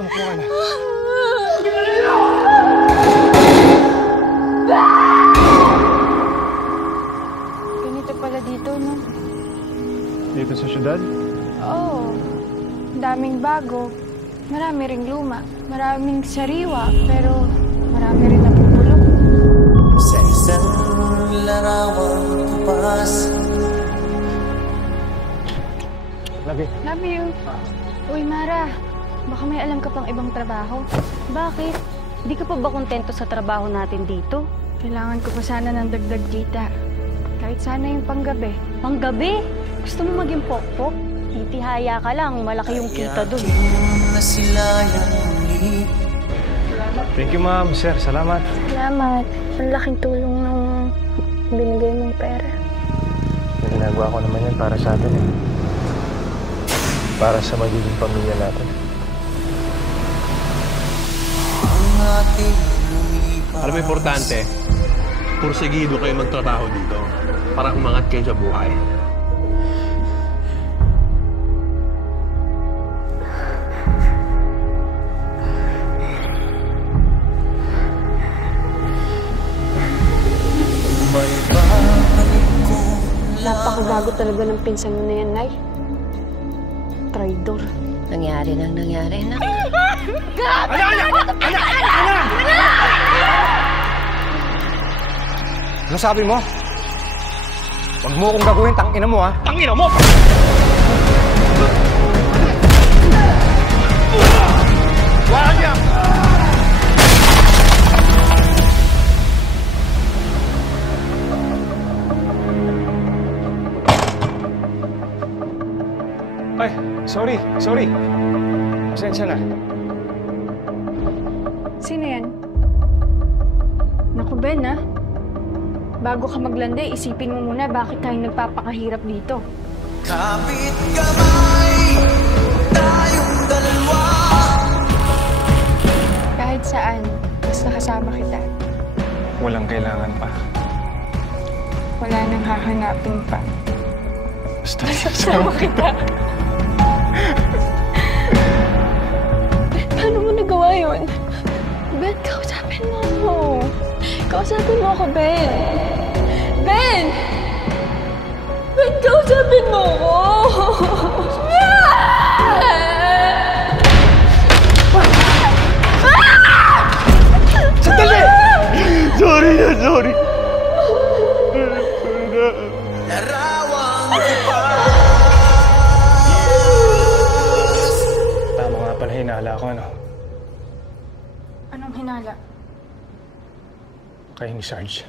Tumakbo ka na. Ganito pala dito, no? Dito sa syudad? Oo. Daming bago. Marami ring luma. Maraming sariwa. Pero marami rin napupulong. Sa isang larawang kupas. Love you. Uy, Mara. Baka may alam ka pang ibang trabaho. Bakit? Di ka pa ba kontento sa trabaho natin dito? Kailangan ko pa sana ng dagdag kita. Kahit sana yung panggabi. Panggabi? Gusto mo maging pokpok? Titihaya ka lang, malaki yung kita dun. Thank you, ma'am. Sir, salamat. Salamat. Ang laking tulong ng binigay mong pera. Ginagawa ko naman yan para sa atin eh. Para sa magiging pamilya natin. Alam mo, importante, pursigido kayo magtrabaho dito para umangat kayo sa buhay. Napakabago talaga ng pinsan mo na yan, Nay. Traidor. Nangyari nang nangyari, anak. Ano sabi mo? Huwag mo akong gagawin, tangina mo ha? Tangina mo! Wala niya! Ay, sorry. Pasensya na. Sino yan? Naku, Ben, ha? Bago ka maglanda, isipin mo muna bakit tayo nagpapakahirap dito. Kapit kamay, tayong dalawa. Kahit saan, basta kasama kita. Walang kailangan pa. Wala nang hahanapin pa. Basta Kasama kita. Ben, paano mo nagawa yun? Ben, kausapin mo ako. Kausapin mo ako, Ben. Ben! Ben, kausapin mo ako! Sandali! Sorry. Larawang kupas. Tama nga pala, hinala ko, ano? Anong hinala? Kayo ni Sarge.